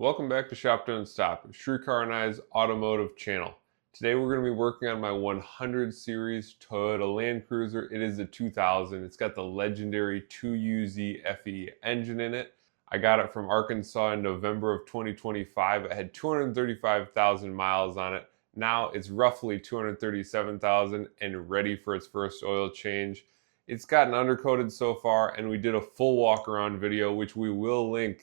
Welcome back to Shop Don't Stop, Shrikar and I's automotive channel. Today we're going to be working on my 100 series Toyota Land Cruiser. It is a 2000. It's got the legendary 2UZ FE engine in it. I got it from Arkansas in November of 2025. It had 235,000 miles on it. Now it's roughly 237,000 and ready for its first oil change. It's gotten undercoated so far, and we did a full walk around video, which we will link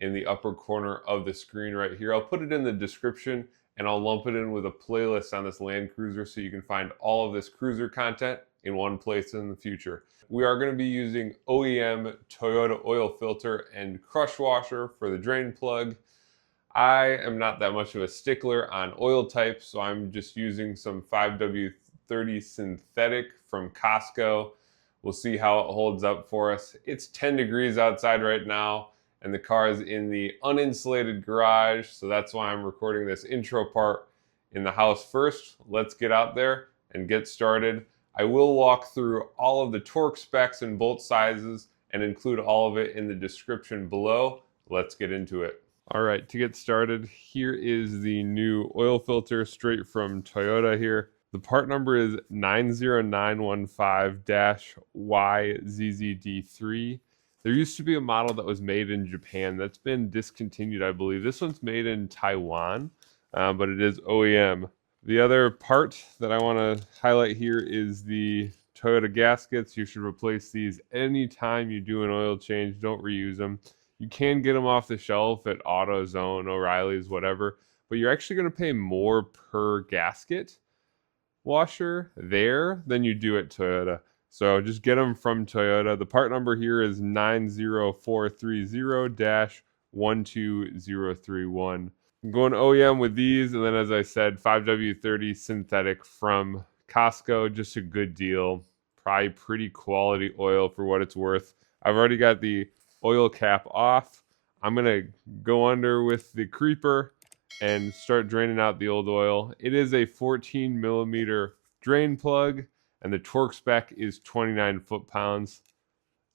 in the upper corner of the screen right here. I'll put it in the description, and I'll lump it in with a playlist on this Land Cruiser so you can find all of this cruiser content in one place in the future. We are going to be using OEM Toyota oil filter and crush washer for the drain plug. I am not that much of a stickler on oil type, so I'm just using some 5W30 synthetic from Costco. We'll see how it holds up for us. It's 10 degrees outside right now, and the car is in the uninsulated garage, so that's why I'm recording this intro part in the house first. Let's get out there and get started. I will walk through all of the torque specs and bolt sizes and include all of it in the description below. Let's get into it. All right, to get started, here is the new oil filter straight from Toyota here. The part number is 90915-YZZD3. There used to be a model that was made in Japan that's been discontinued, I believe. This one's made in Taiwan, but it is OEM. The other part that I want to highlight here is the Toyota gaskets. You should replace these anytime you do an oil change. Don't reuse them. You can get them off the shelf at AutoZone, O'Reilly's, whatever, but you're actually going to pay more per gasket washer there than you do at Toyota. So just get them from Toyota. The part number here is 90430-12031. I'm going OEM with these, and then as I said, 5W30 synthetic from Costco. Just a good deal. Probably pretty quality oil for what it's worth. I've already got the oil cap off. I'm going to go under with the creeper and start draining out the old oil. It is a 14 millimeter drain plug, and the torque spec is 29 foot-pounds.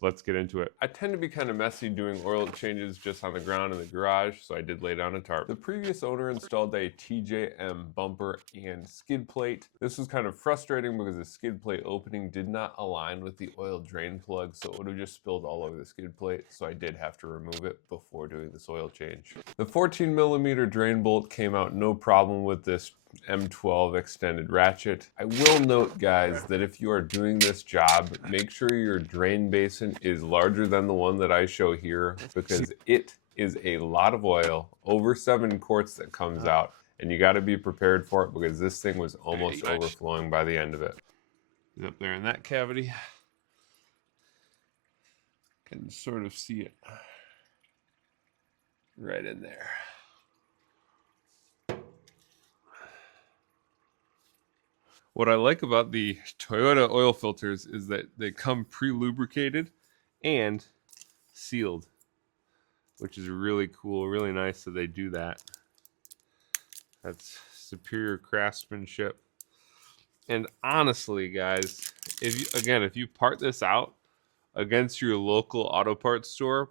Let's get into it. I tend to be kind of messy doing oil changes just on the ground in the garage, so I did lay down a tarp. The previous owner installed a TJM bumper and skid plate. This was kind of frustrating because the skid plate opening did not align with the oil drain plug, so it would have just spilled all over the skid plate, so I did have to remove it before doing this oil change. The 14 millimeter drain bolt came out no problem with this M12 extended ratchet. I will note, guys, that if you are doing this job, make sure your drain basin is larger than the one that I show here, because it is a lot of oil, over 7 quarts that comes out, and you got to be prepared for it because this thing was almost overflowing by the end of it. Up there in that cavity, can sort of see it right in there. What I like about the Toyota oil filters is that they come pre-lubricated and sealed, which is really cool, really nice that they do that. That's superior craftsmanship. And honestly, guys, if you part this out against your local auto parts store,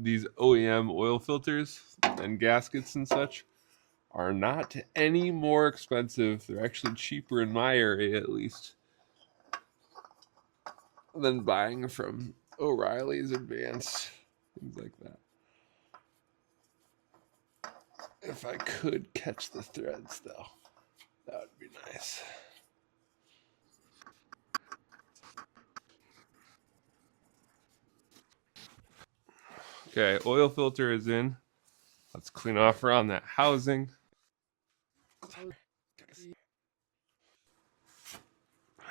these OEM oil filters and gaskets and such are not any more expensive. They're actually cheaper in my area, at least, than buying from O'Reilly's, Advanced, things like that. If I could catch the threads, though, that would be nice. Okay, oil filter is in. Let's clean off around that housing.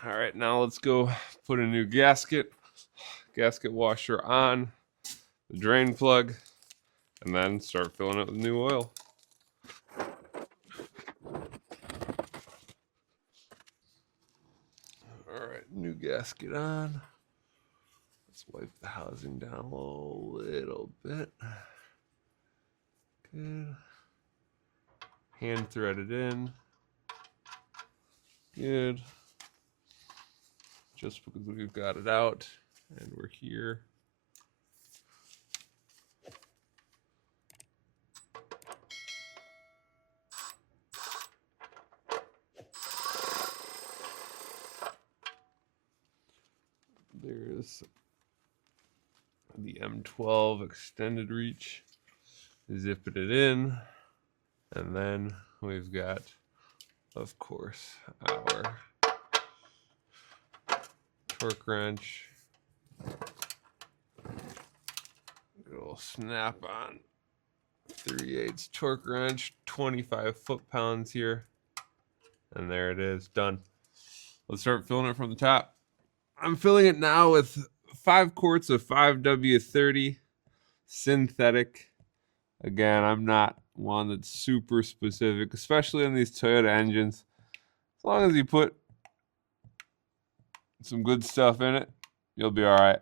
All right, now let's go put a new gasket washer on the drain plug, and then start filling it with new oil. All right, new gasket on. Let's wipe the housing down a little bit. Good. Hand threaded in. Good. Just because we've got it out and we're here. is the M12 extended reach. Zipping it in. And then we've got, of course, our torque wrench. Good old snap on 3/8 torque wrench, 25 foot-pounds here. And there it is, done. Let's start filling it from the top. I'm filling it now with 5 quarts of 5W30 synthetic. Again, I'm not one that's super specific, especially in these Toyota engines. As long as you put some good stuff in it, you'll be all right.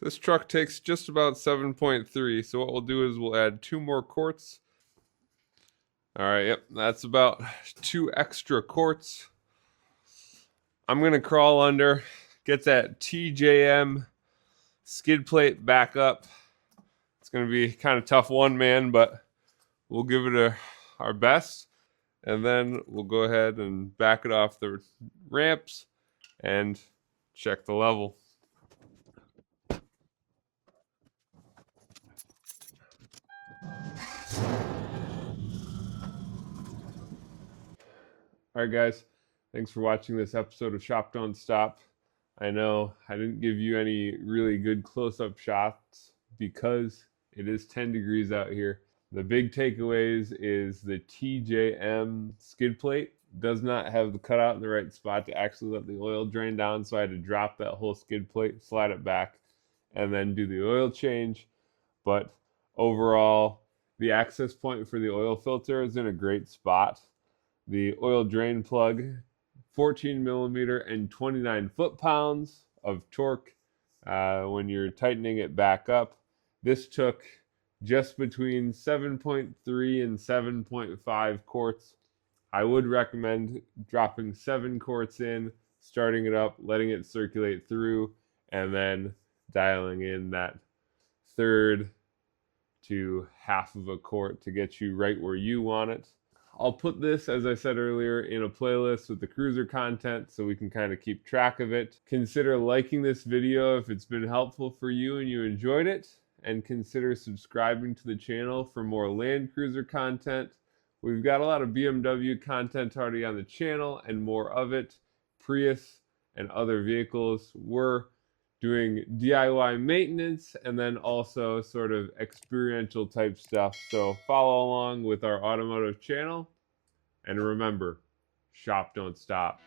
This truck takes just about 7.3, so what we'll do is we'll add 2 more quarts. All right, yep, that's about 2 extra quarts. I'm gonna crawl under, get that TJM skid plate back up. It's gonna be kind of tough one man, but we'll give it our best. And then we'll go ahead and back it off the ramps and check the level. All right, guys, thanks for watching this episode of Shop Don't Stop. I know I didn't give you any really good close-up shots because it is 10 degrees out here. The big takeaways is the TJM skid plate does not have the cutout in the right spot to actually let the oil drain down, so I had to drop that whole skid plate, slide it back, and then do the oil change. But overall, the access point for the oil filter is in a great spot. The oil drain plug, 14 millimeter and 29 foot-pounds of torque when you're tightening it back up. This took just between 7.3 and 7.5 quarts. I would recommend dropping 7 quarts in, starting it up, letting it circulate through, and then dialing in that third to half of a quart to get you right where you want it. I'll put this, as I said earlier, in a playlist with the cruiser content so we can kind of keep track of it. Consider liking this video if it's been helpful for you and you enjoyed it, and consider subscribing to the channel for more Land Cruiser content. We've got a lot of BMW content already on the channel and more of it. Prius and other vehicles. We're doing DIY maintenance and then also sort of experiential type stuff. So follow along with our automotive channel, and remember, shop don't stop.